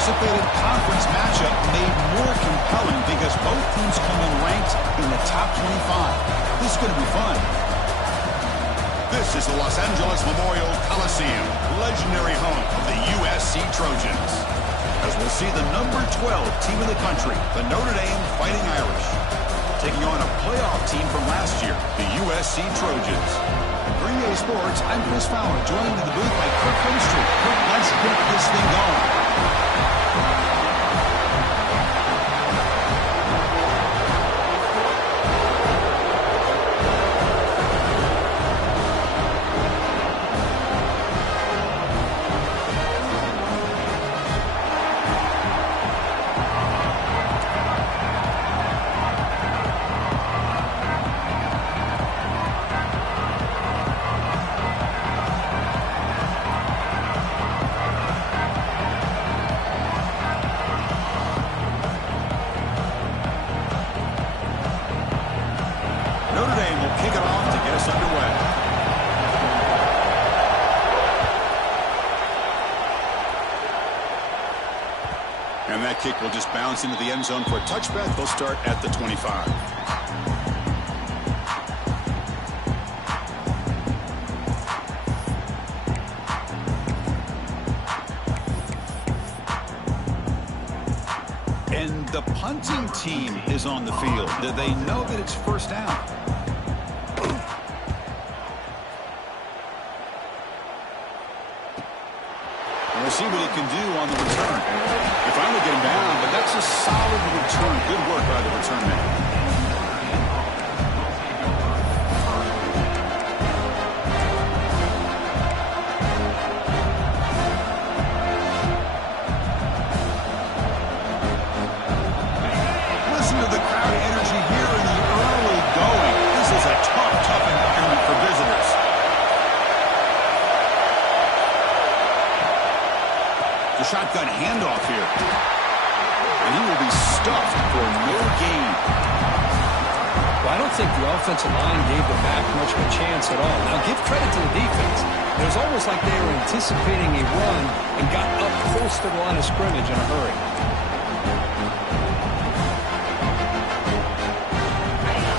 anticipated conference matchup made more compelling because both teams come in ranked in the top 25. This is going to be fun. This is the Los Angeles Memorial Coliseum, legendary home of the USC Trojans. As we'll see the number 12 team in the country, the Notre Dame Fighting Irish, taking on a playoff team from last year, the USC Trojans. Green Bay Sports, I'm Chris Fowler, joined in the booth by Kirk Winstreet. Kirk, let's get this thing going. And that kick will just bounce into the end zone for a touchback. They'll start at the 25. And the punting team is on the field. Do they know that it's first down? We'll see what he can do on the return. They finally get him down, but that's a solid return. Good work by the return man. Listen to the crowd energy here in the early going. This is a tough environment for visitors. The shotgun handoff here. And he will be stuffed for no gain. Well, I don't think the offensive line gave the back much of a chance at all. Now, give credit to the defense. It was almost like they were anticipating a run and got up close to the line of scrimmage in a hurry.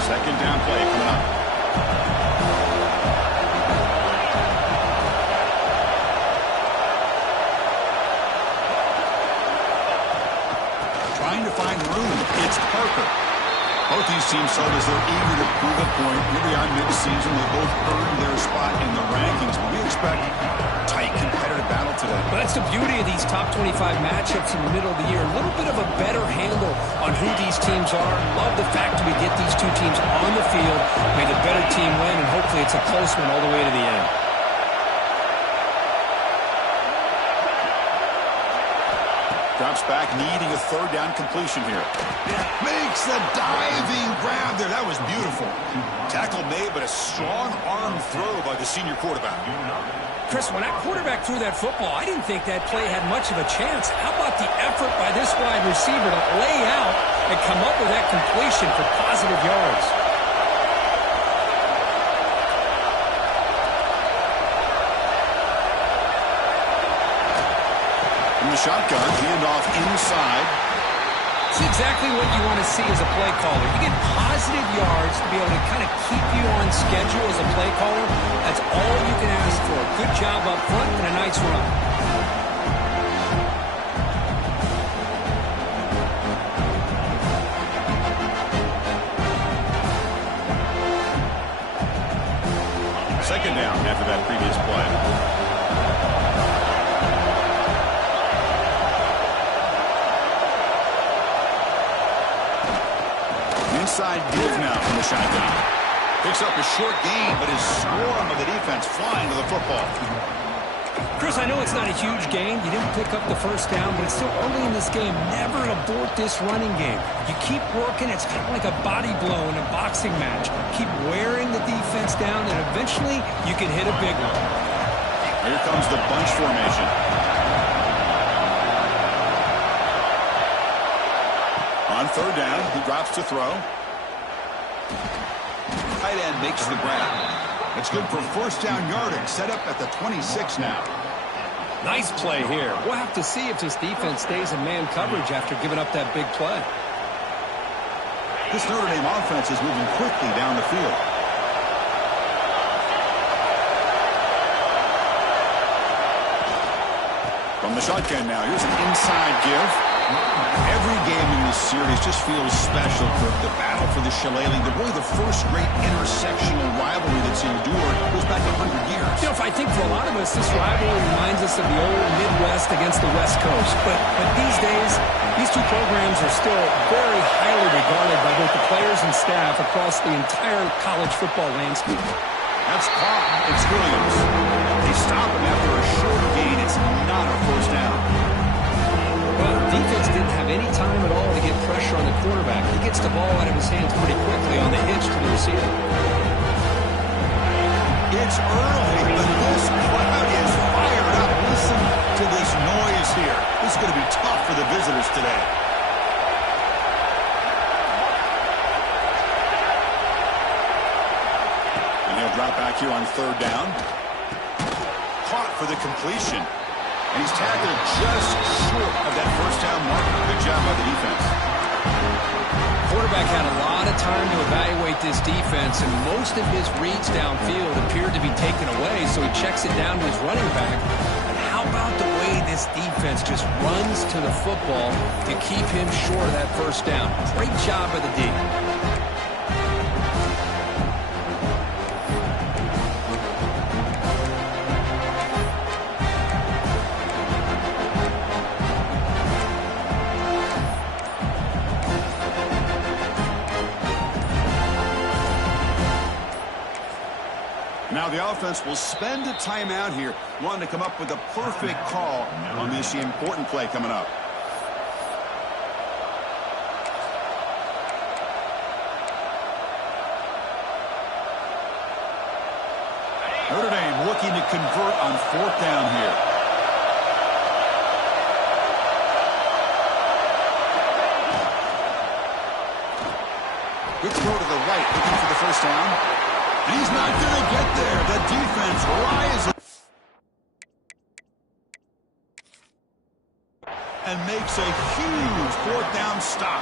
Second down play coming up. Trying to find room. It's Parker. Both these teams saw as they're eager to prove a point. Here we are mid-season. They both earned their spot in the rankings. But we expect a tight, competitive battle today. But that's the beauty of these top 25 matchups in the middle of the year. A little bit of a better handle on who these teams are. Love the fact that we get these two teams on the field, may the better team win, and hopefully it's a close one all the way to the end. Drops back, needing a third down completion here. Makes the diving grab there. That was beautiful. Tackle made, but a strong arm throw by the senior quarterback. Chris, when that quarterback threw that football, I didn't think that play had much of a chance. How about the effort by this wide receiver to lay out and come up with that completion for positive yards? The shotgun, handoff inside. It's exactly what you want to see as a play caller. You get positive yards to be able to kind of keep you on schedule as a play caller. That's all you can ask for. Good job up front and a nice run. Second down after that previous play. Inside give now from the shotgun. Picks up a short gain, but his swarm of the defense flying to the football. Chris, I know it's not a huge gain. You didn't pick up the first down, but it's still early in this game. Never abort this running game. You keep working. It's kind of like a body blow in a boxing match. Keep wearing the defense down, and eventually you can hit a big one. Here comes the bunch formation. On third down, he drops to throw. Tight end makes the grab. It's good for first down yardage. Set up at the 26 now. Nice play here. We'll have to see if this defense stays in man coverage after giving up that big play. This Notre Dame offense is moving quickly down the field. From the shotgun now, here's an inside give. Every game in this series just feels special, Kirk. The battle for the shillelagh, really the first great intersectional rivalry that's endured goes back 100 years. You know, if I think for a lot of us, this rivalry reminds us of the old Midwest against the West Coast. But these days, these two programs are still very highly regarded by both the players and staff across the entire college football landscape. That's caught. It's Williams. They stop him after a short gain. It's not a first down. Well, defense didn't have any time at all to get pressure on the quarterback. He gets the ball out of his hands pretty quickly on the hitch to the receiver. It's early, but this crowd is fired up. Listen to this noise here. This is going to be tough for the visitors today. And he'll drop back here on third down. Caught for the completion. And he's tackled just short of that first down mark. Good job by the defense. Quarterback had a lot of time to evaluate this defense, and most of his reads downfield appeared to be taken away, so he checks it down to his running back. And how about the way this defense just runs to the football to keep him short of that first down? Great job by the D. Now the offense will spend a timeout here, wanting to come up with a perfect call on this important play coming up. Notre Dame looking to convert on fourth down here. Good throw to the right, looking for the first down. And he's not going to get there. The defense rises and makes a huge fourth down stop.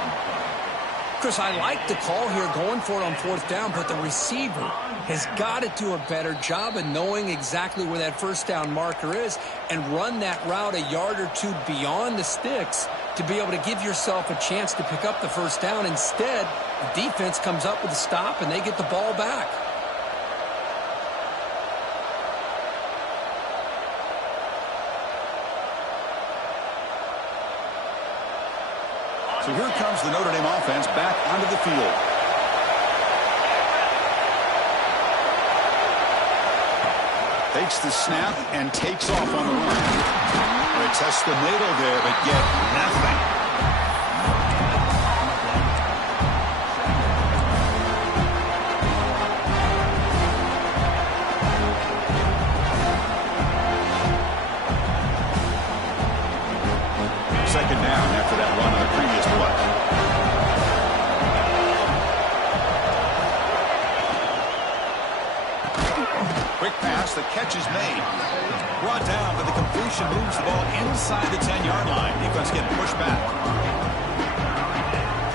Chris, I like the call here going for it on fourth down, but the receiver has got to do a better job of knowing exactly where that first down marker is and run that route a yard or two beyond the sticks to be able to give yourself a chance to pick up the first down. Instead, the defense comes up with a stop and they get the ball back. So here comes the Notre Dame offense back onto the field. Takes the snap and takes off on the run. They test the middle there, but get nothing. Second down after that run on the previous play. Quick pass, the catch is made. Brought down, but the completion moves the ball inside the 10-yard line. Defense getting pushed back.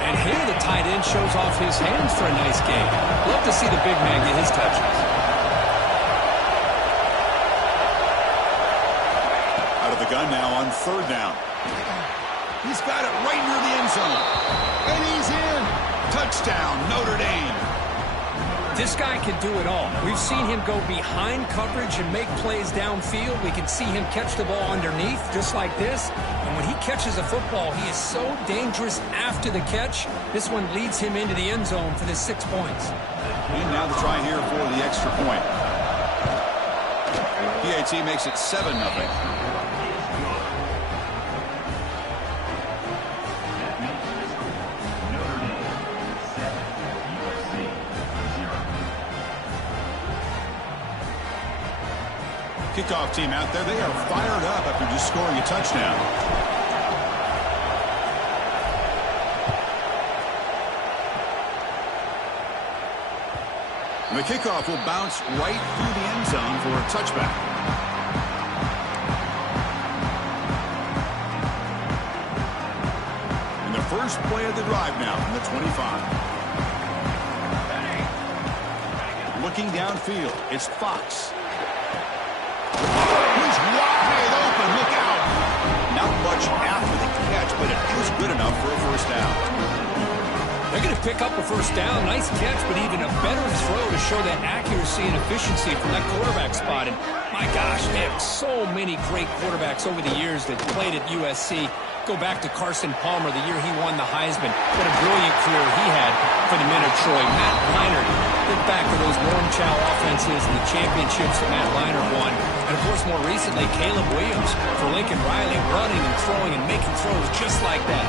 And here the tight end shows off his hands for a nice game. Love to see the big man get his touches. Out of the gun now on third down. He's got it right near the end zone. And he's in. Touchdown, Notre Dame. This guy can do it all. We've seen him go behind coverage and make plays downfield. We can see him catch the ball underneath just like this. And when he catches a football, he is so dangerous after the catch. This one leads him into the end zone for the 6 points. And now the try here for the extra point. PAT makes it 7-0. Kickoff team out there, they are fired up after just scoring a touchdown. And the kickoff will bounce right through the end zone for a touchback. first play of the drive now from the 25. Looking downfield, it's Fox. He's wide open. Look out. Not much after the catch, but it is good enough for a first down. They're going to pick up a first down. Nice catch, but even a better throw to show that accuracy and efficiency from that quarterback spot. And my gosh, they have so many great quarterbacks over the years that played at USC. Go back to Carson Palmer, the year he won the Heisman. What a brilliant career he had for the men of Troy. Matt Leinart, think back to those Norm Chow offenses and the championships that Matt Leinart won. And, of course, more recently, Caleb Williams for Lincoln Riley, running and throwing and making throws just like that.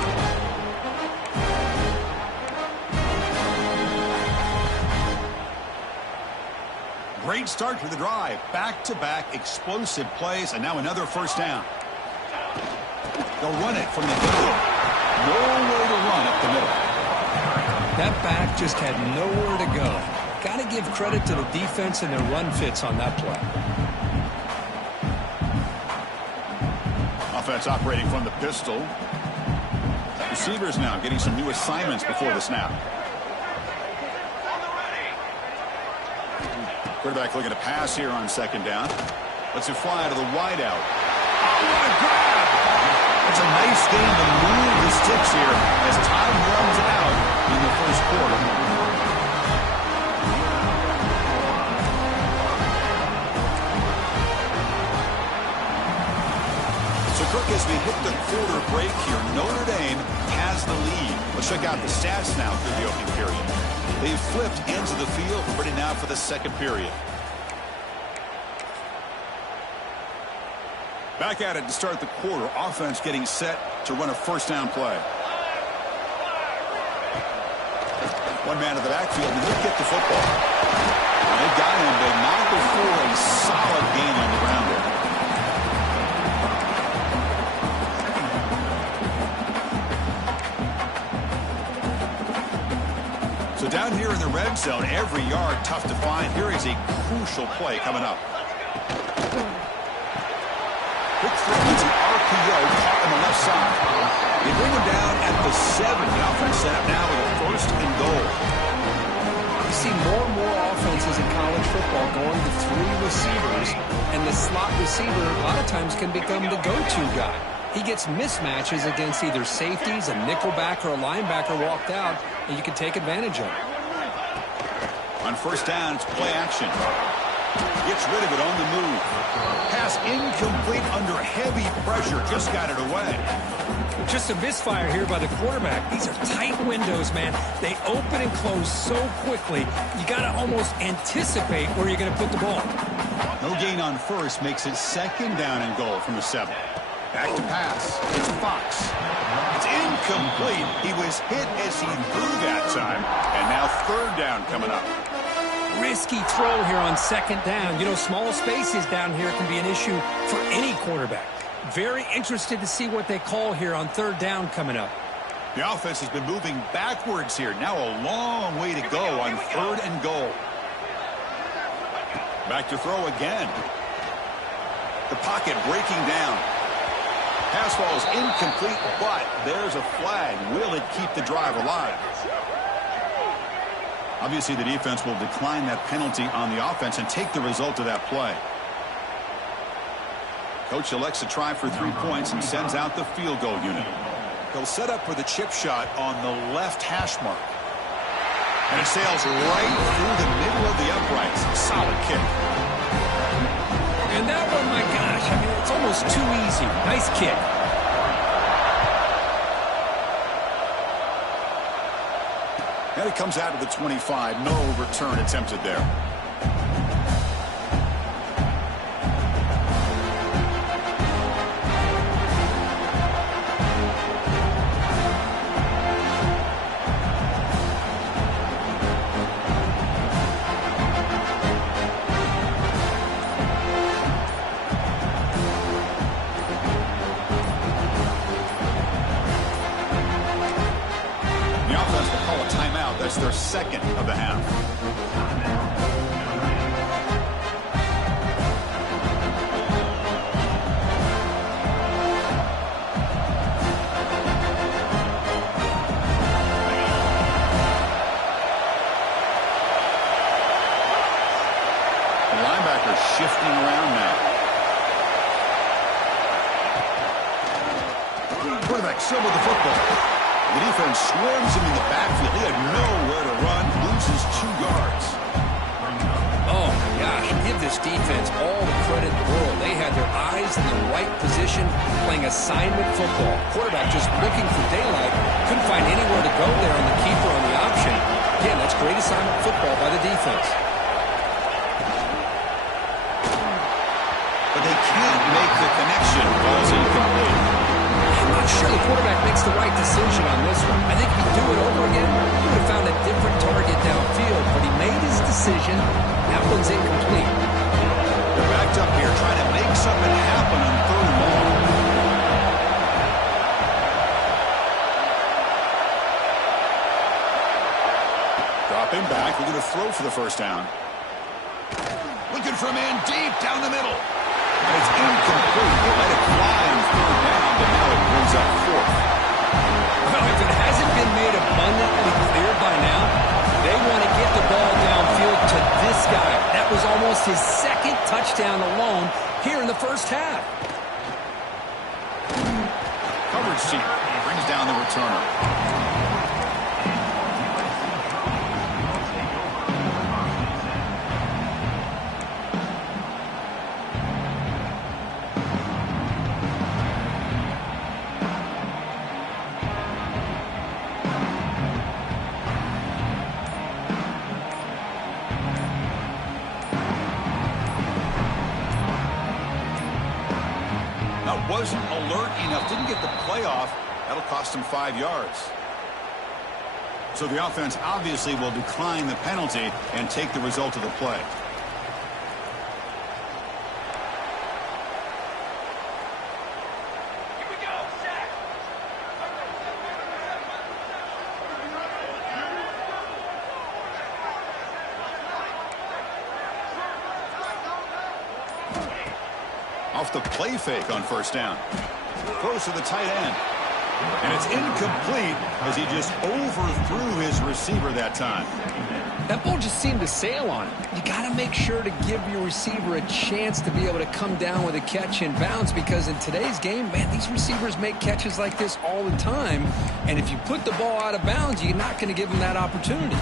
Great start to the drive. Back-to-back explosive plays, and now another first down. They'll run it from the middle. Nowhere to run up the middle. That back just had nowhere to go. Got to give credit to the defense and their run fits on that play. Offense operating from the pistol. Receivers now getting some new assignments before the snap. Quarterback looking to pass here on second down. Lets it fly to the wideout. Oh, what a grab! It's a nice game to move the sticks here as time runs out in the first quarter. So, Kirk, as we hit the quarter break here, Notre Dame has the lead. Let's check out the stats now through the opening period. They've flipped ends of the field, ready now for the second period. Back at it to start the quarter. Offense getting set to run a first down play. One man in the backfield, and he'll get the football. They got him, but not before a solid gain on the ground there. So down here in the red zone, every yard tough to find. Here is a crucial play coming up. Quick throw into RPO, caught on the left side. They bring him down at the 7. The offense set up now with a first and goal. You see more and more offenses in college football going to 3 receivers, and the slot receiver a lot of times can become the go-to guy. He gets mismatches against either safeties, a nickelback, or a linebacker walked out, and you can take advantage of it. On first down, it's play action. Gets rid of it on the move. Pass incomplete under heavy pressure. Just got it away. Just a misfire here by the quarterback. These are tight windows, man. They open and close so quickly, you got to almost anticipate where you're going to put the ball. No gain on first makes it second down and goal from the 7. Back to pass. It's Fox. It's incomplete. He was hit as he threw that time. And now third down coming up. Risky throw here on second down. You know, small spaces down here can be an issue for any quarterback. Very interested to see what they call here on third down coming up. The offense has been moving backwards here. Now a long way to go on third and goal. Back to throw again. The pocket breaking down. Pass ball is incomplete, but there's a flag. Will it keep the drive alive? Obviously, the defense will decline that penalty on the offense and take the result of that play. Coach elects to try for 3 points and sends out the field goal unit. He'll set up for the chip shot on the left hash mark. And it sails right through the middle of the uprights. Solid kick. And that one, my gosh, I mean, it's almost too easy. Nice kick. And it comes out of the 25. No return attempted there. That's their second of the half. The linebacker shifting around now. Quarterback still with the football. The defense swarms him in the backfield. He had nowhere to run, loses 2 yards. Oh, my gosh, give this defense all the credit in the world. They had their eyes in the right position, playing assignment football. Quarterback just looking for daylight. Couldn't find anywhere to go there on the keeper on the option. Again, that's great assignment football by the defense. But they can't make the connection. Ball's incomplete. I'm not sure the quarterback makes the right decision on this one. I think if he'd do it over again, he would have found a different target downfield, but he made his decision. That one's incomplete. They're backed up here trying to make something happen on 3rd and long. Dropping back, we're going to throw for the first down. Looking for a man deep down the middle. And it's incomplete. They let it fly on 3rd down, but now it brings up 4th. Well, if it hasn't been made abundantly clear by now, they want to get the ball downfield to this guy. That was almost his 2nd touchdown alone here in the first half. Coverage team brings down the returner. Wasn't alert enough, didn't get the playoff. That'll cost him 5 yards. So the offense obviously will decline the penalty and take the result of the play. Here we go, Zach. Off the play fake on 1st down. Throws to the tight end. And it's incomplete as he just overthrew his receiver that time. That ball just seemed to sail on him. You got to make sure to give your receiver a chance to be able to come down with a catch and bounce, because in today's game, man, these receivers make catches like this all the time. And if you put the ball out of bounds, you're not going to give them that opportunity.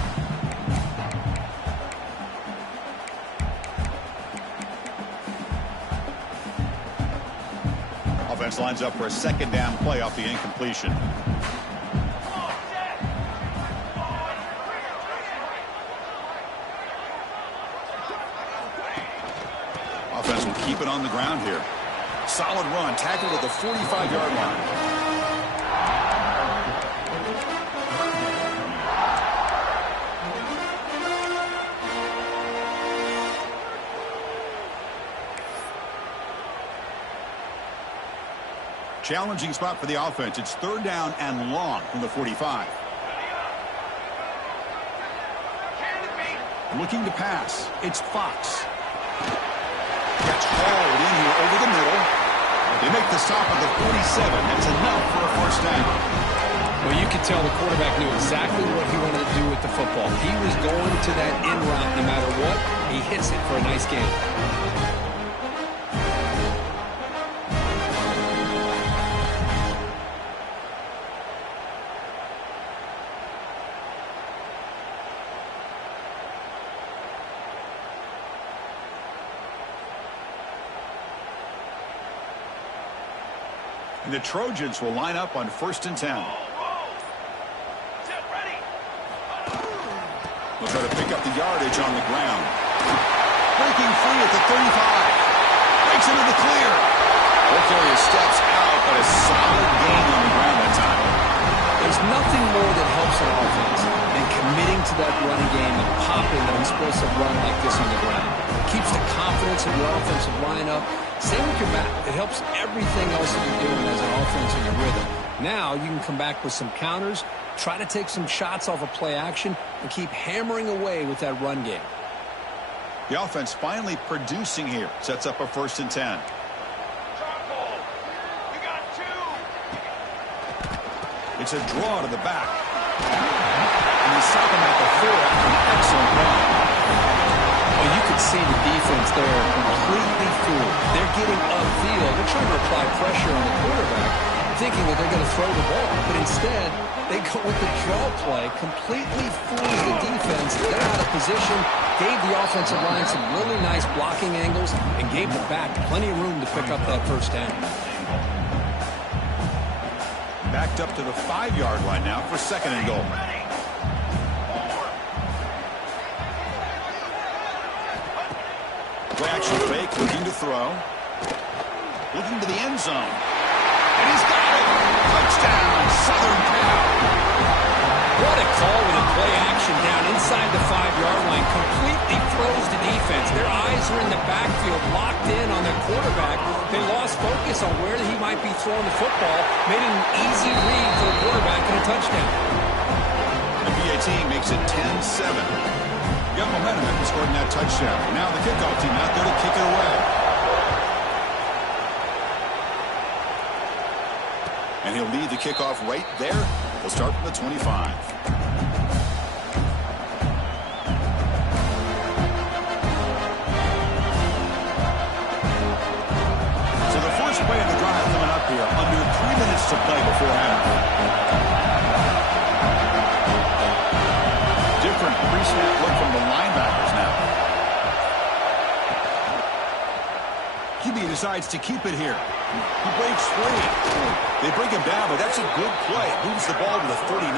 Offense lines up for a 2nd down play off the incompletion. Offense will keep it on the ground here. Solid run, tackled at the 45-yard line. Challenging spot for the offense. It's 3rd down and long from the 45. Looking to pass. It's Fox. Gets hauled in here over the middle. They make the stop at the 47. That's enough for a 1st down. Well, you could tell the quarterback knew exactly what he wanted to do with the football. He was going to that in route no matter what. He hits it for a nice gain. And the Trojans will line up on 1st and 10. They'll try to pick up the yardage on the ground. Breaking free at the 35. Breaks into the clear. Hopefully he steps out, but a solid gain on the ground that time. There's nothing more that helps an offense than committing to that running game and popping an explosive run like this on the ground. It keeps the confidence of your offensive line up. Same with your back. It helps everything else that you're doing as an offense in your rhythm. Now you can come back with some counters, try to take some shots off of play action, and keep hammering away with that run game. The offense finally producing here. Sets up a 1st and 10. It's a draw to the back. And they stop him at the 4 after an excellent run. Well, you can could see the defense there completely fooled. They're getting upfield. They're trying to apply pressure on the quarterback, thinking that they're going to throw the ball. But instead, they go with the draw play, completely fools the defense. They're out of position, gave the offensive line some really nice blocking angles, and gave the back plenty of room to pick up that first down. Backed up to the 5-yard line now for 2nd and goal. Play action fake, looking to throw. Looking to the end zone. And he's got it! Touchdown, Southern Cal! What a call with a play action down inside the 5-yard line. Completely froze the defense. Their eyes are in the backfield, locked in on their quarterback. They lost focus on where he might be throwing the football. Made it an easy read for the quarterback and a touchdown. The VA team makes it 10-7. Got momentum after scoring that touchdown. Now the kickoff team out there to kick it away. And he'll lead the kickoff right there. He'll start from the 25. So the first play of the drive coming up here. Under 3 minutes to play before half. Different pre-snap look from the linebackers now. QB decides to keep it here. He breaks free. They bring him down, but that's a good play. Moves the ball to the 39.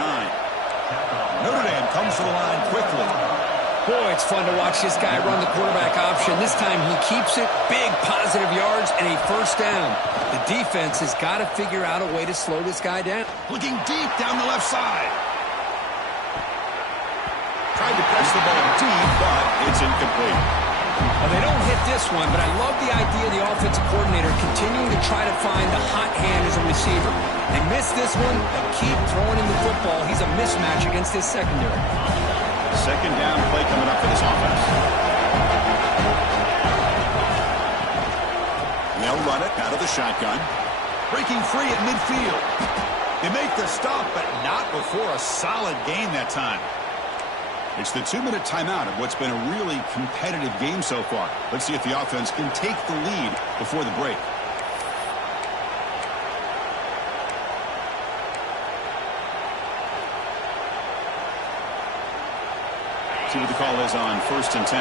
Notre Dame comes to the line quickly. Boy, it's fun to watch this guy run the quarterback option. This time he keeps it. Big positive yards and a first down. The defense has got to figure out a way to slow this guy down. Looking deep down the left side. Tried to press the ball deep, but it's incomplete. Well, they don't hit this one, but I love the idea of the offensive coordinator continuing to try to find the hot hand as a receiver. They miss this one, but keep throwing him the football. He's a mismatch against his secondary. 2nd down play coming up for this offense. And they'll run it out of the shotgun. Breaking free at midfield. They make the stop, but not before a solid gain that time. It's the 2-minute timeout of what's been a really competitive game so far. Let's see if the offense can take the lead before the break. See what the call is on 1st and 10.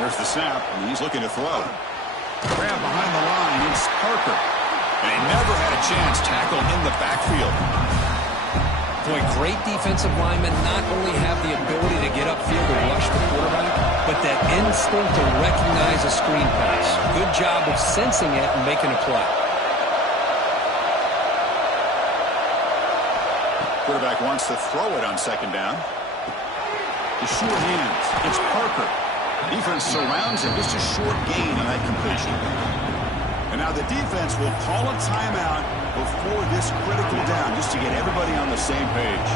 There's the snap, and he's looking to throw. Grab behind the line, it's Parker. And he never had a chance tackled in the backfield. Boy, great defensive linemen not only have the ability to get upfield and rush the quarterback, but that instinct to recognize a screen pass. Good job of sensing it and making a play. Quarterback wants to throw it on 2nd down. The sure hands. It's Parker. Defense surrounds him. Just a short gain on that completion. And now the defense will call a timeout before this critical down, just to get everybody on the same page.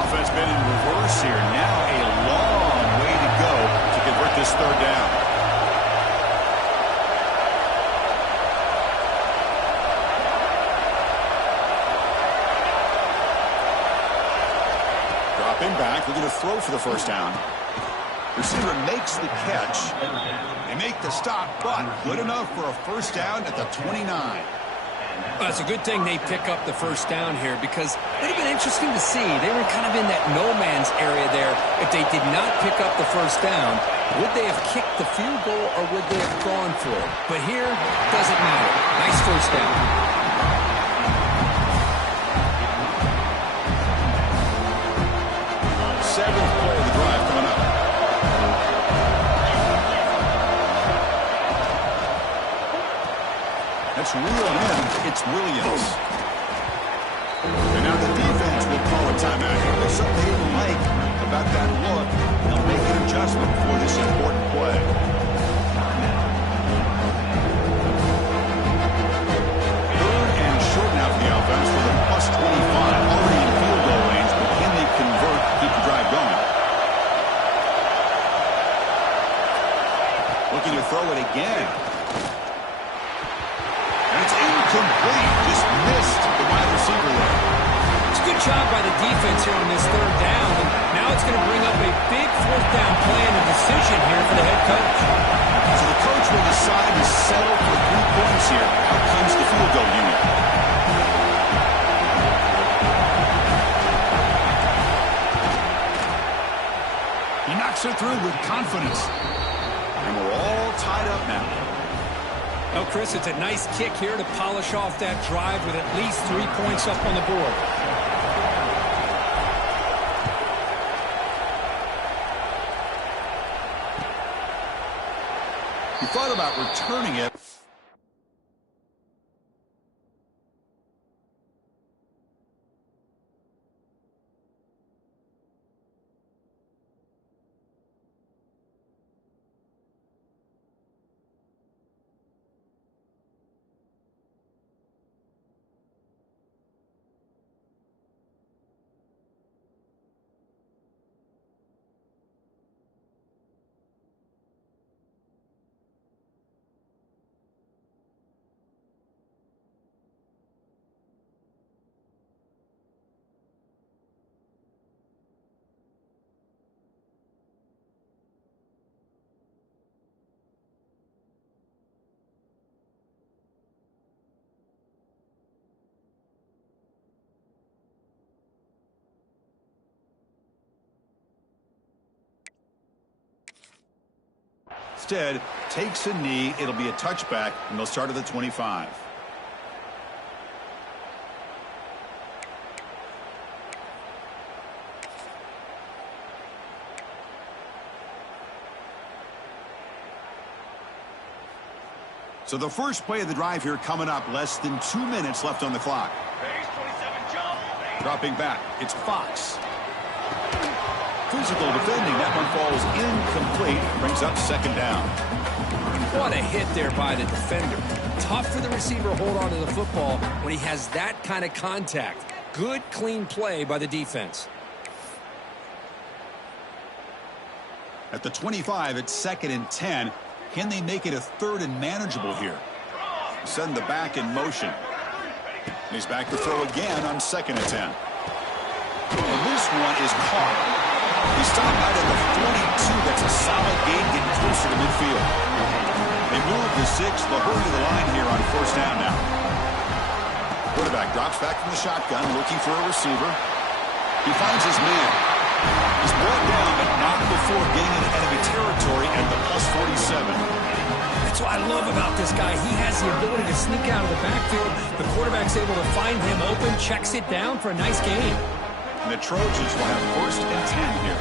Offense been in reverse here. Now a long way to go to convert this 3rd down. Dropping back, looking to throw for the first down. Receiver makes the catch. They make the stop, but good enough for a first down at the 29. Well, it's a good thing they pick up the first down here because it would have been interesting to see. They were kind of in that no man's area there. If they did not pick up the first down, would they have kicked the field goal or would they have gone for it? But here, doesn't matter. Nice first down. 7th play of the drive coming up. That's reeled in. It's Williams. And now the defense will call a timeout here. There's something they didn't like about that look. They'll make an adjustment for this important play. Third and short now for the offense with a +25. Already in field goal range, but can they convert to keep the drive going? Looking to throw it again. And it's incomplete. offense here on this third down. And now it's going to bring up a big fourth down play and a decision here for the head coach. So the coach will decide to settle for 3 points here. Out comes the field goal unit. He knocks it through with confidence. And we're all tied up now. Well, Chris, it's a nice kick here to polish off that drive with at least 3 points up on the board. He thought about returning it. Instead, takes a knee. It'll be a touchback, and they'll start at the 25. So the first play of the drive here coming up. Less than 2 minutes left on the clock. Dropping back, it's Fox. Physical defending. That one falls incomplete. Brings up second down. What a hit there by the defender. Tough for the receiver to hold on to the football when he has that kind of contact. Good, clean play by the defense. At the 25, it's 2nd and 10. Can they make it a 3rd and manageable here? Send the back in motion. He's back to throw again on 2nd and 10. And this one is caught. He stopped out at the 42. That's a solid gain, getting closer to midfield. They move the 6. They'll hurry to the line here on 1st down now. Quarterback drops back from the shotgun, looking for a receiver. He finds his man. He's brought down, but not before getting into enemy territory at the +47. That's what I love about this guy. He has the ability to sneak out of the backfield. The quarterback's able to find him open, checks it down for a nice gain. And the Trojans will have 1st and 10 here.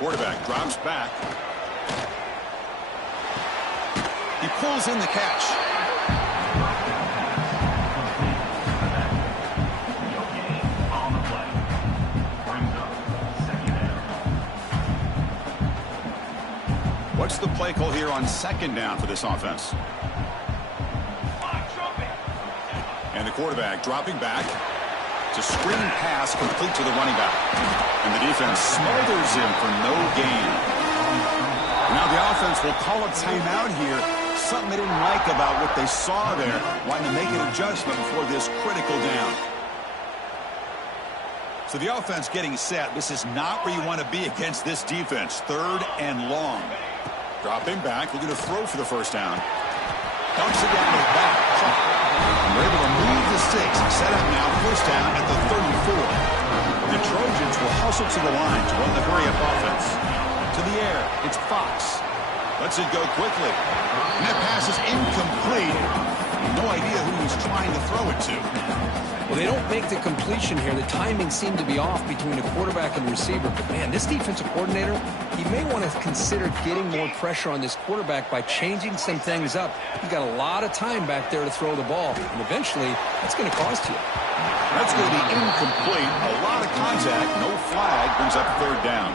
Quarterback drops back. He pulls in the catch. What's the play call here on 2nd down for this offense? And the quarterback dropping back. It's a screen pass complete to the running back. And the defense smothers him for no gain. Now the offense will call a timeout here. Something they didn't like about what they saw there. Wanting to make an adjustment before this critical down. So the offense getting set. This is not where you want to be against this defense. 3rd and long. Dropping back. Looking to throw for the 1st down. Dumps it down to the back. And they're able to move the 6. Set up now. 1st down at the 34. The Trojans will hustle to the line to run the hurry-up offense. To the air. It's Fox. Lets it go quickly. And that pass is incomplete. No idea who he's trying to throw it to. Well, they don't make the completion here. The timing seemed to be off between the quarterback and the receiver. But, man, this defensive coordinator, he may want to consider getting more pressure on this quarterback by changing some things up. He's got a lot of time back there to throw the ball. And eventually, that's going to cost you. That's going to be incomplete. A lot of contact. No flag. Brings up 3rd down.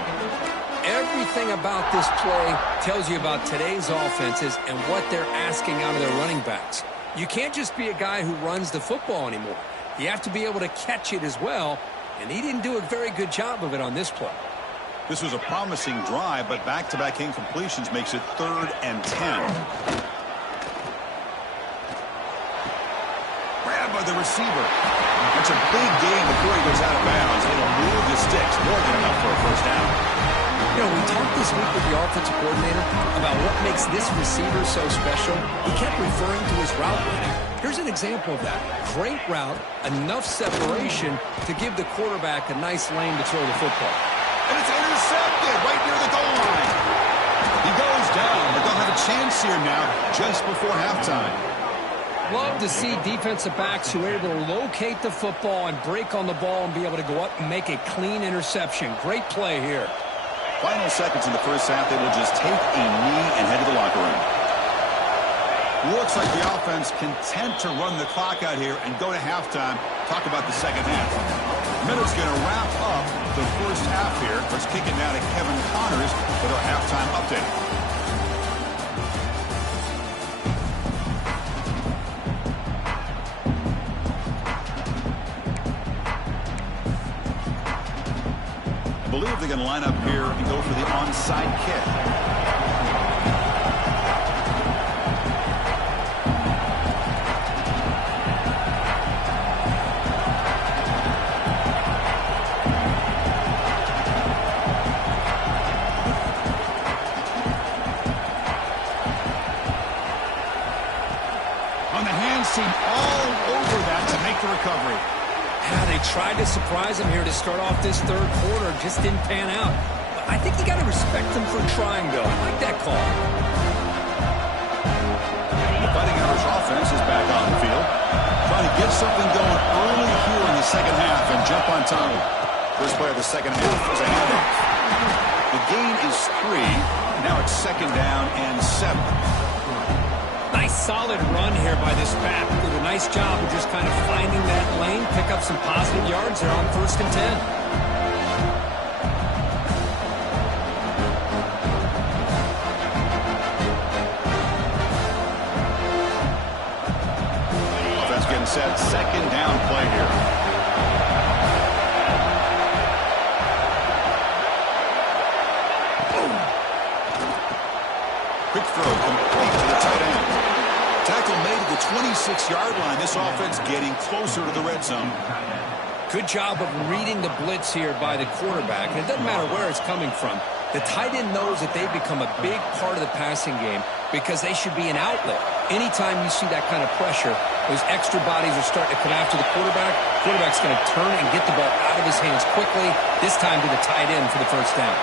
Everything about this play tells you about today's offenses and what they're asking out of their running backs. You can't just be a guy who runs the football anymore. You have to be able to catch it as well, and he didn't do a very good job of it on this play. This was a promising drive, but back-to-back incompletions makes it 3rd and 10. Grabbed by the receiver. It's a big gain before he goes out of bounds. It'll move the sticks. More than enough for a first down. You know, we talked this week with the offensive coordinator about what makes this receiver so special. He kept referring to his route running. Here's an example of that. Great route, enough separation to give the quarterback a nice lane to throw the football. And it's intercepted right near the goal line. He goes down, but they'll have a chance here now just before halftime. Love to see defensive backs who are able to locate the football and break on the ball and be able to go up and make a clean interception. Great play here. Final seconds in the first half, they will just take a knee and head to the locker room. Looks like the offense content to run the clock out here and go to halftime. Talk about the second half. Minute's going to wrap up the first half here. Let's kick it now to Kevin Connors with our halftime update. I believe they're going to line up here and go for the onside kick. On the hands team all over that to make the recovery. Yeah, they tried to surprise him here to start off this third quarter. Just didn't pan out. But I think you got to respect them for trying, though. I like that call. The Fighting Irish offense is back on the field. Trying to get something going early here in the second half and jump on top. First play of the second half is a handoff. The gain is 3. Now it's second down and 7. Nice solid run here by this back. Did a nice job of just kind of finding that lane, pick up some positive yards there on 1st and 10. Offense getting set. Second down play here. Boom. Quick throw complete to the tight end. Tackle made at the 26-yard line. This offense getting closer to the red zone. Good job of reading the blitz here by the quarterback. And it doesn't matter where it's coming from. The tight end knows that they've become a big part of the passing game because they should be an outlet. Anytime you see that kind of pressure, those extra bodies are starting to come after the quarterback. Quarterback's going to turn and get the ball out of his hands quickly, this time to the tight end for the first down.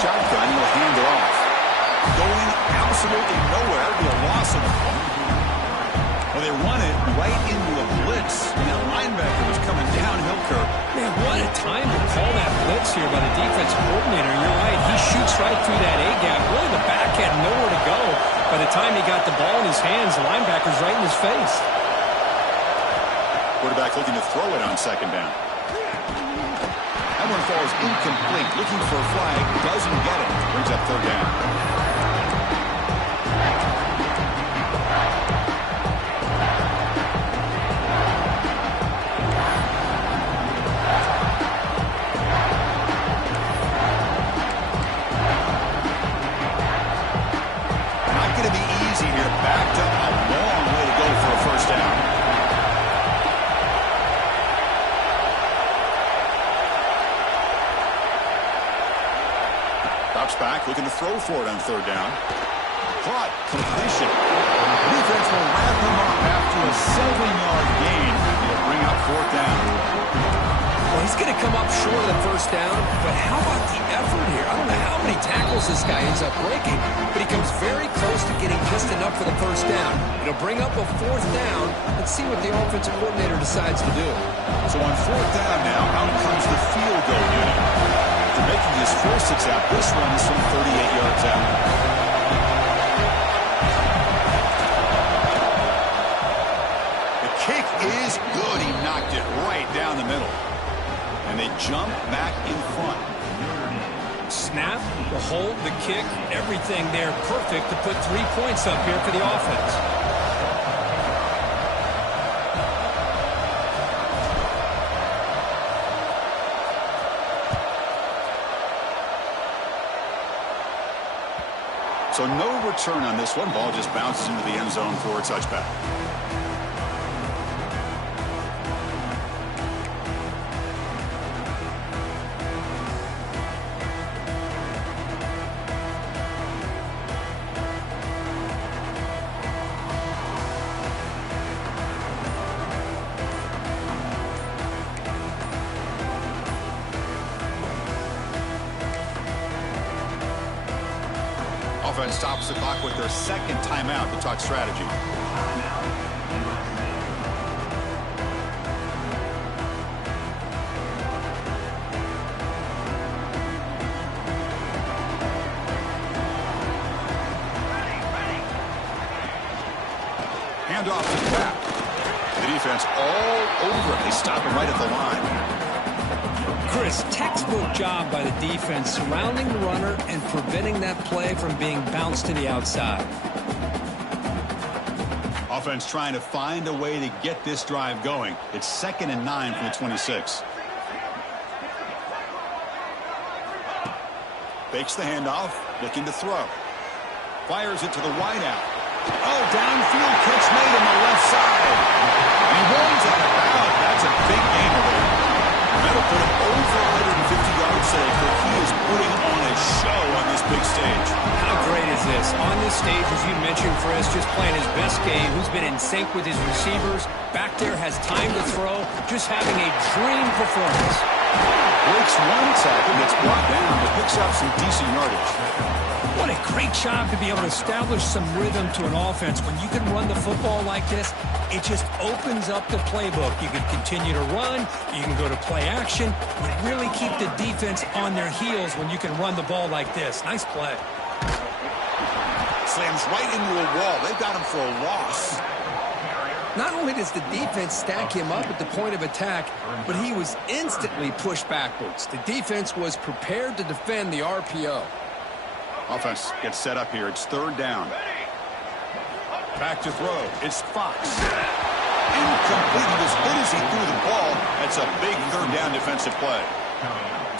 Shotgun, he'll hand it off. Going absolutely nowhere. It'll be a loss of the ball. Well, they run it right into a blitz, and that linebacker was coming downhill, Kirk. Man, what a time to call that blitz here by the defensive coordinator. You're right. He shoots right through that A-gap. Really, the back had nowhere to go. By the time he got the ball in his hands, the linebacker's right in his face. Quarterback looking to throw it on second down. That one falls incomplete. Looking for a flag. Doesn't get it. Brings up third down. Not going to be easy here. Backed up a long way to go for a first down. Back, looking to throw for it on third down. Caught, completion. Defense will wrap him up after a 7-yard gain. It'll bring up fourth down. Well, he's going to come up short of the first down, but how about the effort here? I don't know how many tackles this guy ends up breaking, but he comes very close to getting just enough for the first down. It'll bring up a fourth down. Let's see what the offensive coordinator decides to do. So on fourth down now, out comes the field goal unit. After making his first attempt, this one is from 38 yards out. The kick is good. He knocked it right down the middle. And they jump back in front. Snap, the hold, the kick, everything there perfect to put 3 points up here for the offense. So no return on this one. Ball just bounces into the end zone for a touchback. Offense stops the clock with their second timeout to talk strategy. Handoff to Pat. The defense all over it. They stop him right at the line. Chris, textbook job by the defense surrounding the runner and preventing that play from being bounced to the outside. Offense trying to find a way to get this drive going. It's 2nd and 9 from the 26. Fakes the handoff, looking to throw. Fires it to the wideout. Oh, downfield catch made on the left side. And he rolls out of bounds. That's a big gain there. That'll put him over 150 yards today, but he is putting on a show on this big stage. How great is this? On this stage, as you mentioned, Chris, just playing his best game, who's been in sync with his receivers, back there has time to throw, just having a dream performance. Breaks one tackle, gets brought down, but picks up some decent yardage. What a great job to be able to establish some rhythm to an offense. When you can run the football like this, it just opens up the playbook. You can continue to run, you can go to play action, but really keep the defense on their heels when you can run the ball like this. Nice play. Slams right into a wall. They've got him for a loss. Not only does the defense stack him up at the point of attack, but he was instantly pushed backwards. The defense was prepared to defend the RPO. Offense gets set up here. It's 3rd down. Back to throw. It's Fox. Incomplete. As good as he threw the ball, that's a big 3rd down defensive play.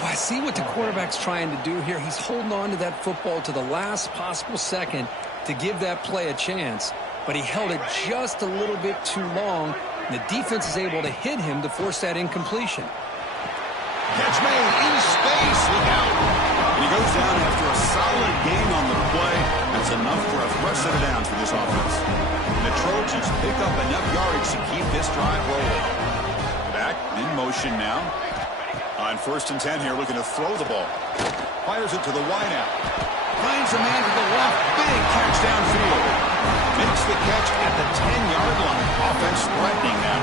Well, I see what the quarterback's trying to do here. He's holding on to that football to the last possible second to give that play a chance, but he held it just a little bit too long. The defense is able to hit him to force that incompletion. Catch made in space. Look out. And he goes down after a solid gain on the play. That's enough for a first set of downs for this offense. And the Trojans pick up enough yardage to keep this drive rolling. Back in motion now. On 1st and 10 here, looking to throw the ball. Fires it to the wideout. Finds a man to the left. Big catch downfield. Makes the catch at the 10-yard line. Offense threatening now.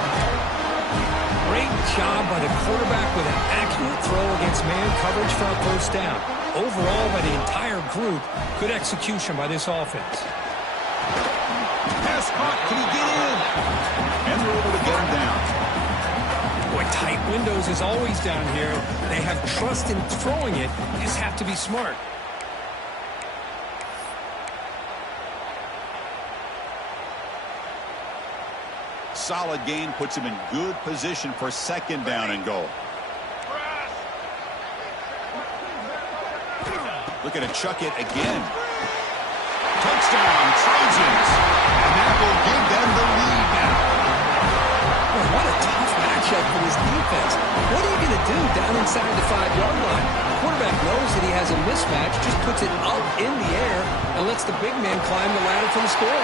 Great job by the quarterback with an accurate throw against man coverage for a first down. Overall, by the entire group, good execution by this offense. Pass caught. Can he get in? And they're able to get him down. Boy, tight windows is always down here. They have trust in throwing it. You just have to be smart. Solid gain puts him in good position for 2nd down and goal. Looking to chuck it again. Touchdown, Trojans. And that will give them the lead now. Boy, what a tough matchup for this defense. What are you going to do down inside the 5-yard line? The quarterback knows that he has a mismatch, just puts it up in the air and lets the big man climb the ladder for the score.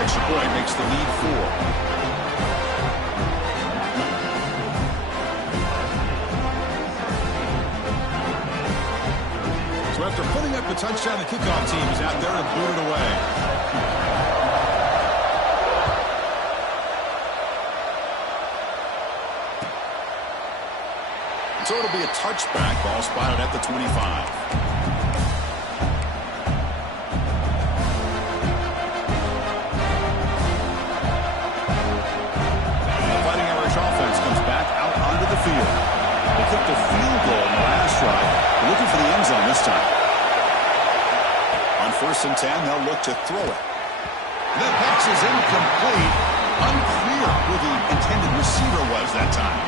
Extra point makes the lead 4. So after putting up the touchdown, the kickoff team is out there to boot it away. So it'll be a touchback. Ball spotted at the 25. Field. They kicked a field goal in the last drive. They're looking for the end zone this time. On 1st and 10, they'll look to throw it. The pass is incomplete. Unclear who the intended receiver was that time.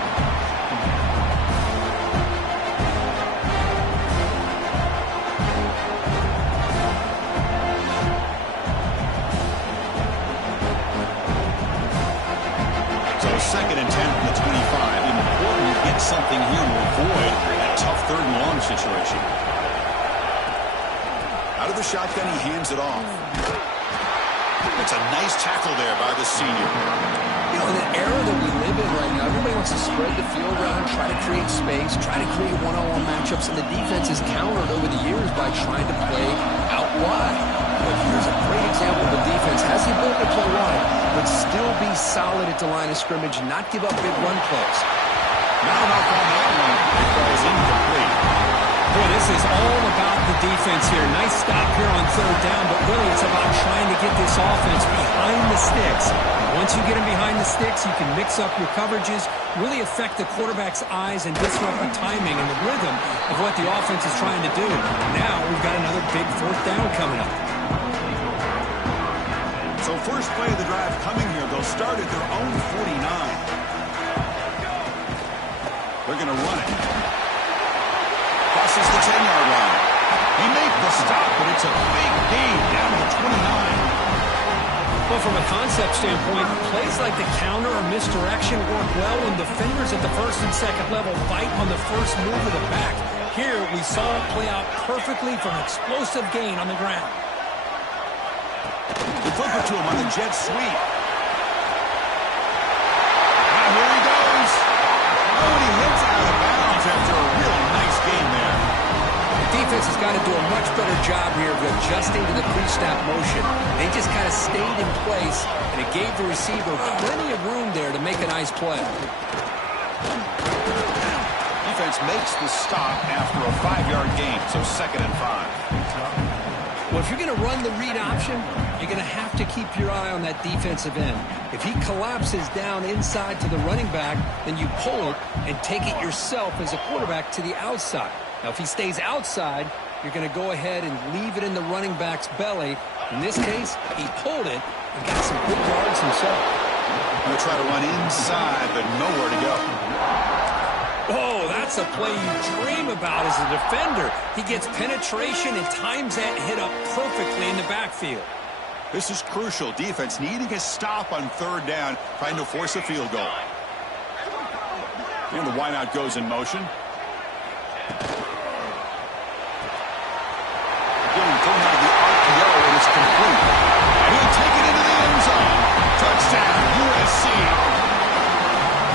something here to avoid that tough third and long situation. Out of the shotgun, he hands it off. It's a nice tackle there by the senior. You know, in the era that we live in right now, everybody wants to spread the field around, try to create space, try to create one-on-one matchups, and the defense is countered over the years by trying to play out wide. But here's a great example of the defense. Has the ability to play wide, but still be solid at the line of scrimmage and not give up big run plays. Now knock on that one. It falls incomplete. Boy, this is all about the defense here. Nice stop here on third down, but really it's about trying to get this offense behind the sticks. Once you get them behind the sticks, you can mix up your coverages, really affect the quarterback's eyes, and disrupt the timing and the rhythm of what the offense is trying to do. Now we've got another big fourth down coming up. So first play of the drive coming here. They'll start at their own 49. They're going to run it. Crosses the 10-yard line. He made the stop, but it's a big gain down to the 29. Well, from a concept standpoint, plays like the counter or misdirection work well when defenders at the first and second level fight on the first move of the back. Here, we saw it play out perfectly from explosive gain on the ground. They flip it to him on the jet sweep. And here he goes. Oh, and he hits out of bounds after a real nice game there. The defense has got to do a much better job here of adjusting to the pre-snap motion. They just kind of stayed in place, and it gave the receiver plenty of room there to make a nice play. Defense makes the stop after a 5-yard gain, so 2nd and 5. Well, if you're going to run the read option, you're going to have to keep your eye on that defensive end. If he collapses down inside to the running back, then you pull it and take it yourself as a quarterback to the outside. Now, if he stays outside, you're going to go ahead and leave it in the running back's belly. In this case, he pulled it and got some good yards himself. Going to try to run inside, but nowhere to go. Oh, that's a play you dream about as a defender. He gets penetration and times that hit up perfectly in the backfield. This is crucial. Defense needing a stop on third down, trying to force a field goal. And the wideout goes in motion. Getting thrown out of the RPO, and it's complete. And he'll take it into the end zone. Touchdown, USC.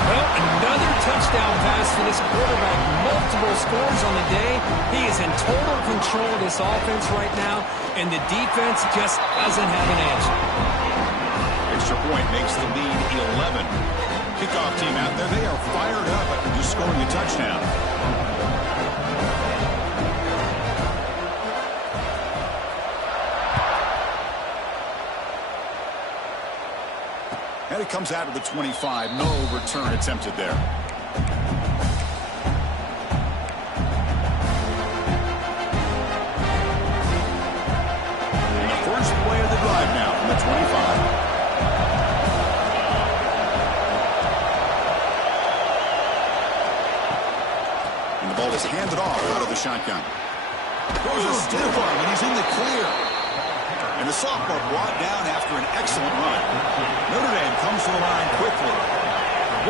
Well, another touchdown pass for this quarterback. Multiple scores on the day. He is in total control of this offense right now, and the defense just doesn't have an answer. Extra point makes the lead 11. Kickoff team out there. They are fired up after just scoring a touchdown. And it comes out of the 25. No return attempted there. And the first play of the drive now from the 25. And the ball is handed off out of the shotgun. Throws a stiff arm, and he's in the clear. And the sophomore brought down after an excellent run. Notre Dame comes to the line quickly.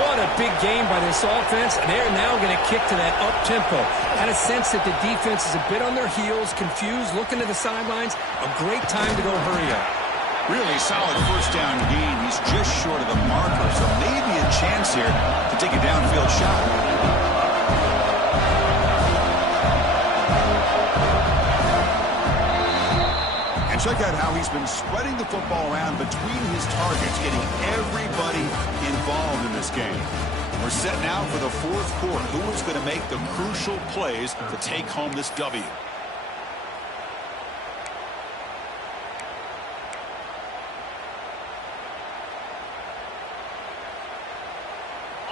What a big game by this offense. They're now going to kick to that up-tempo. Had a sense that the defense is a bit on their heels, confused, looking to the sidelines. A great time to go hurry up. Really solid first down gain. He's just short of the marker, so maybe a chance here to take a downfield shot. Check out how he's been spreading the football around between his targets, getting everybody involved in this game. We're set now for the fourth quarter. Who is going to make the crucial plays to take home this W?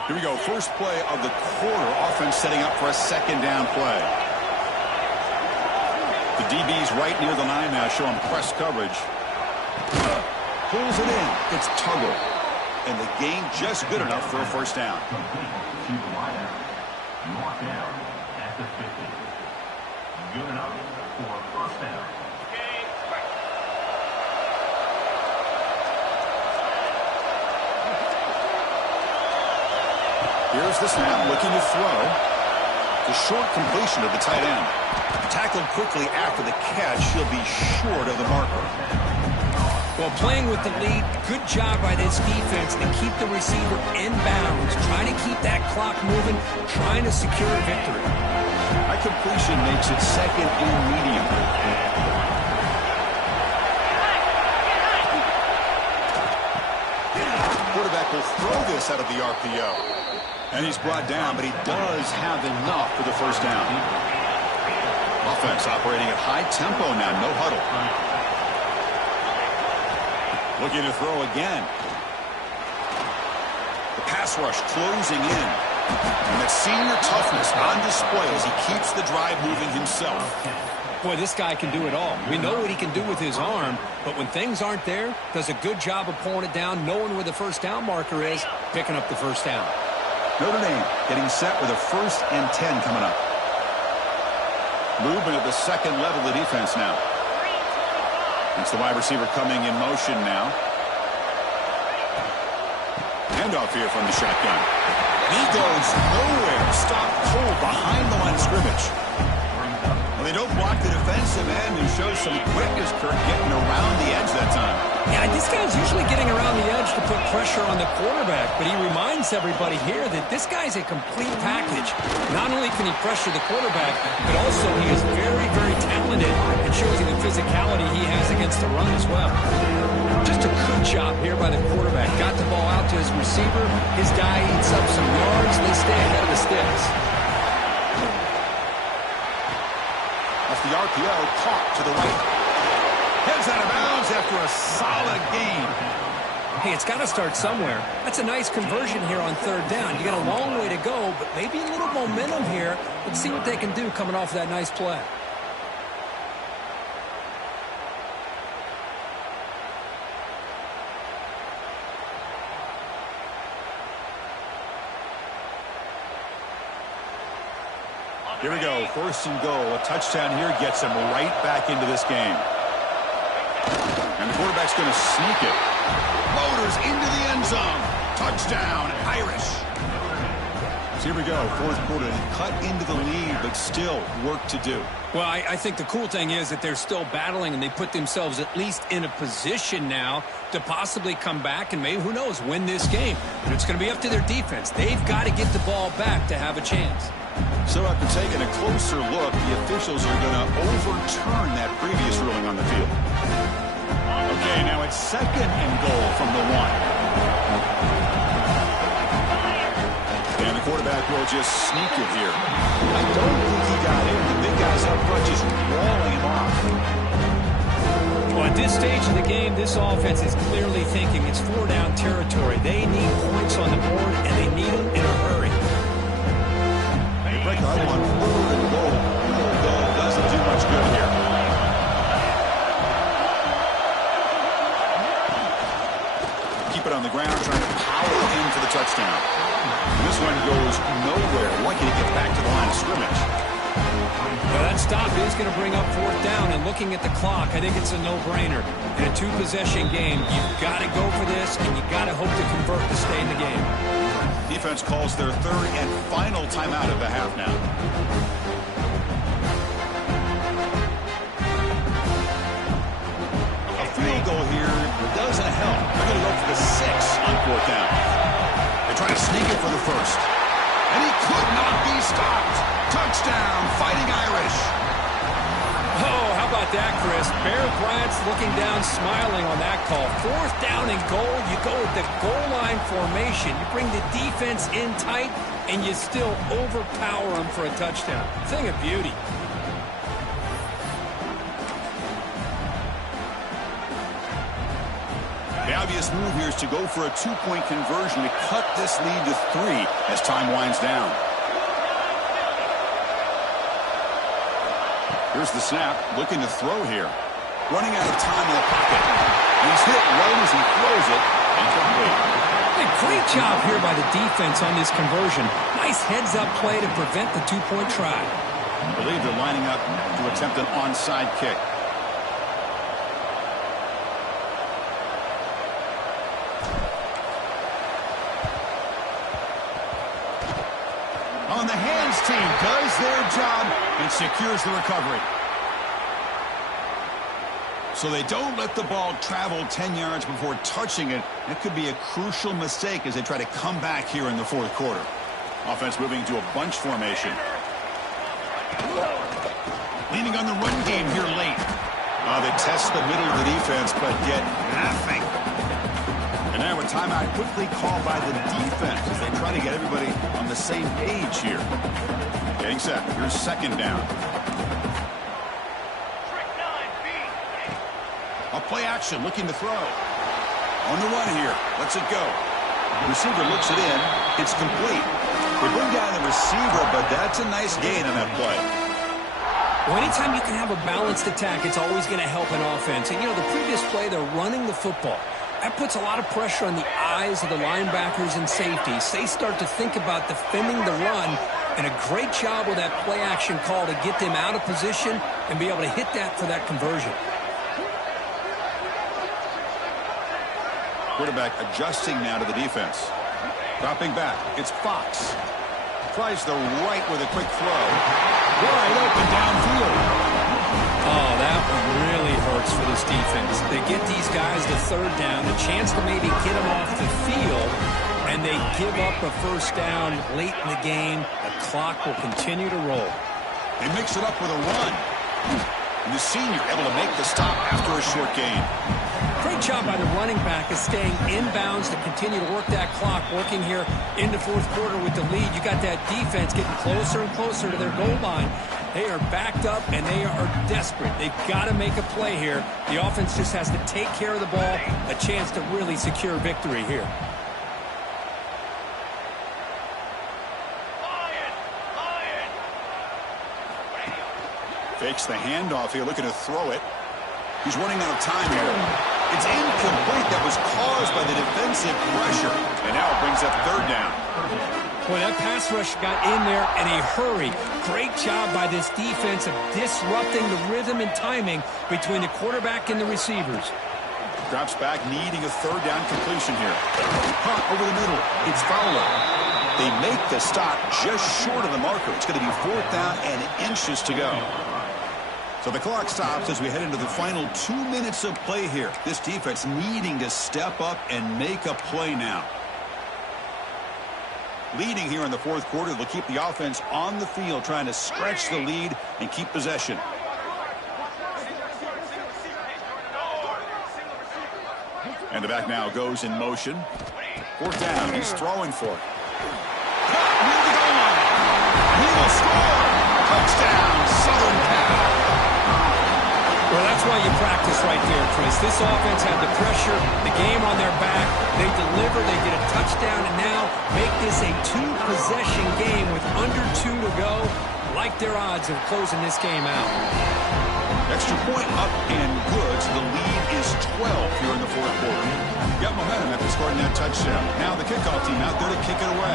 Here we go. First play of the quarter. Offense setting up for a second down play. The DB's right near the line now, showing press coverage. Pulls it in. It's Tuggle. And the gain just good enough for a first down. Good enough for a first down. Here Here's the snap, looking to throw. The short completion to the tight end. Tackled quickly after the catch. He'll be short of the marker. Well, playing with the lead, good job by this defense to keep the receiver in bounds, trying to keep that clock moving, trying to secure a victory. That completion makes it second and medium. Quarterback will throw this out of the RPO. And he's brought down, but he does have enough for the first down. Offense operating at high tempo now, no huddle. Looking to throw again. The pass rush closing in. And that senior toughness on display as he keeps the drive moving himself. Boy, this guy can do it all. We know what he can do with his arm, but when things aren't there, does a good job of pulling it down, knowing where the first down marker is, picking up the first down. Notre Dame getting set with a 1st and 10 coming up. Movement at the second level of the defense now. It's the wide receiver coming in motion now. Handoff here from the shotgun. He goes nowhere. Stopped cold behind the line of scrimmage. Well, they don't block the defensive end and show some quickness, Kirk, getting around the edge that time. Yeah, this guy's usually getting around the edge to put pressure on the quarterback, but he reminds everybody here that this guy's a complete package. Not only can he pressure the quarterback, but also he is very, very talented and shows you the physicality he has against the run as well. Just a good job here by the quarterback. Got the ball out to his receiver. His guy eats up some yards. They stay ahead of the sticks. That's the RPO caught to the right. Heads out of bounds after a solid gain. Hey, it's got to start somewhere. That's a nice conversion here on 3rd down. You got a long way to go, but maybe a little momentum here. Let's see what they can do coming off that nice play. Here we go, 1st and goal. A touchdown here gets him right back into this game. And the quarterback's going to sneak it. Motors into the end zone. Touchdown, Irish. So here we go, 4th quarter. They cut into the lead, but still work to do. Well, I think the cool thing is that they're still battling, and they put themselves at least in a position now to possibly come back and maybe, who knows, win this game. But it's going to be up to their defense. They've got to get the ball back to have a chance. So after taking a closer look, the officials are going to overturn that previous ruling on the field. Okay, now it's 2nd and goal from the 1. And the quarterback will just sneak it here. I don't think he got in. The big guys up front just walling him off. Well, at this stage of the game, this offense is clearly thinking it's 4-down territory. They need points on the board, and they need them in a hurry. Break the huddle on 4th and goal. Field goal doesn't do much good here. Keep it on the ground, trying to power into the touchdown. And this one goes nowhere. Lucky to get back to the line of scrimmage. Well, that stop is going to bring up 4th down, and looking at the clock, I think it's a no-brainer. In a 2-possession game, you've got to go for this, and you've got to hope to convert to stay in the game. Defense calls their 3rd and final timeout of the half now. A field goal here doesn't help. They're going to go for the 6 on 4th down. They try to sneak it for the 1st. And he could not be stopped. Touchdown, Fighting Irish. Oh, how about that, Chris? Bear Bryant's looking down, smiling on that call. 4th down and goal. You go with the goal line formation. You bring the defense in tight, and you still overpower them for a touchdown. Thing of beauty. The obvious move here is to go for a 2-point conversion to cut this lead to 3 as time winds down. Here's the snap, looking to throw here. Running out of time in the pocket. And he's hit right as he throws it. Incomplete. Hey, great job here by the defense on this conversion. Nice heads-up play to prevent the 2-point try. I believe they're lining up to attempt an onside kick. His team does their job and secures the recovery. So they don't let the ball travel 10 yards before touching it. That could be a crucial mistake as they try to come back here in the fourth quarter. Offense moving to a bunch formation. Leaning on the run game here late. They test the middle of the defense, but get nothing. And now a timeout quickly called by the defense as they try to get everybody on the same page here. Getting set. Here's second down. A play action, looking to throw. On the run here. Lets it go. Receiver looks it in. It's complete. They bring down the receiver, but that's a nice gain on that play. Well, anytime you can have a balanced attack, it's always going to help an offense. And, you know, the previous play, they're running the football. That puts a lot of pressure on the eyes of the linebackers and safeties. They start to think about defending the run, and a great job with that play action call to get them out of position and be able to hit that for that conversion. Quarterback adjusting now to the defense. Dropping back. It's Fox. Tries the right with a quick throw. Wide open downfield. Oh, that one really hurts for this defense. They get these guys the third down, a chance to maybe get them off the field, and they give up a first down late in the game. The clock will continue to roll. They mix it up with a run. And the senior able to make the stop after a short gain. Great job by the running back is staying inbounds to continue to work that clock, working here in the fourth quarter with the lead. You got that defense getting closer and closer to their goal line. They are backed up, and they are desperate. They've got to make a play here. The offense just has to take care of the ball, a chance to really secure victory here. Fakes the handoff here, looking to throw it. He's running out of time here. It's incomplete. That was caused by the defensive pressure. And now it brings up third down. Boy, that pass rush got in there in a hurry. Great job by this defense of disrupting the rhythm and timing between the quarterback and the receivers. Drops back, needing a third down completion here. Hunt over the middle. It's Fowler. They make the stop just short of the marker. It's going to be fourth down and inches to go. So the clock stops as we head into the final 2 minutes of play here. This defense needing to step up and make a play now. Leading here in the fourth quarter, they'll keep the offense on the field, trying to stretch the lead and keep possession. And the back now goes in motion. Fourth down, he's throwing for it. Near the goal line. He will score. Touchdown, Southern Cal. Well, that's why you practice right there, Chris. This offense had the pressure, the game on their back. They deliver, they get a touchdown, and now make this a two-possession game with under 2 to go. Like their odds of closing this game out. Extra point up and good, so the lead is 12 here in the fourth quarter. Got momentum after scoring that touchdown. Now the kickoff team out there to kick it away.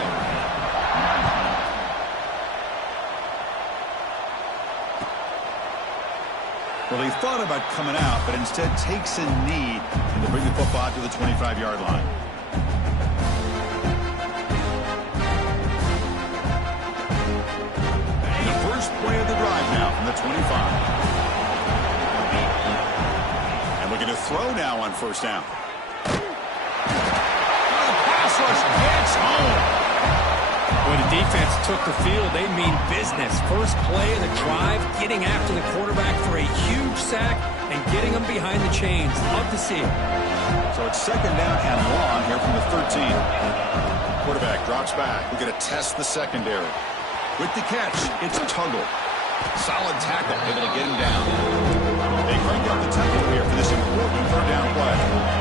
Well, he thought about coming out, but instead takes a knee to bring the football to the 25-yard line. The first play of the drive now from the 25. And looking to throw now on first down. Pass rush gets home. When the defense took the field, they mean business. First play of the drive, getting after the quarterback for a huge sack and getting him behind the chains. Love to see it. So it's second down and long here from the 13. Quarterback drops back. We're going to test the secondary. With the catch, it's Tuggle. Solid tackle, able to get him down. They crank up the tempo here for this important third down play.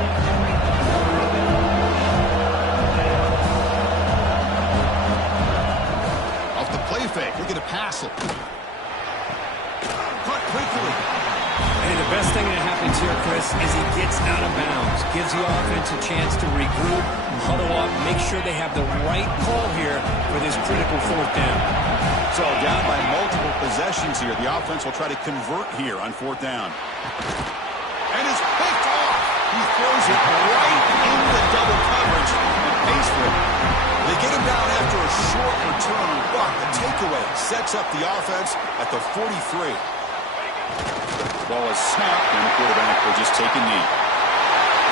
Play fake. Look at the pass it. Caught quickly. And the best thing that happens here, Chris, is he gets out of bounds. Gives the offense a chance to regroup, huddle up, make sure they have the right call here for this critical fourth down. So down by multiple possessions here. The offense will try to convert here on fourth down. And it's picked off. He throws it right into double coverage and pays for it. They get him down after a short return, but the takeaway sets up the offense at the 43. Ball is snapped, and the quarterback will just take a knee.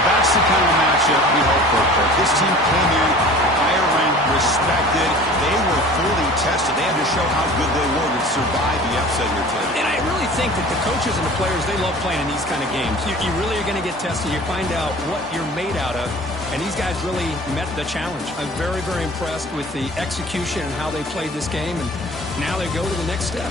That's the kind of matchup we hope for, Kirk. This team came in higher ranked, respected. They were fully tested. They had to show how good they were to survive the upset here today. And I really think that the coaches and the players, they love playing in these kind of games. You really are going to get tested. You find out what you're made out of. And these guys really met the challenge. I'm very, very impressed with the execution and how they played this game. And now they go to the next step.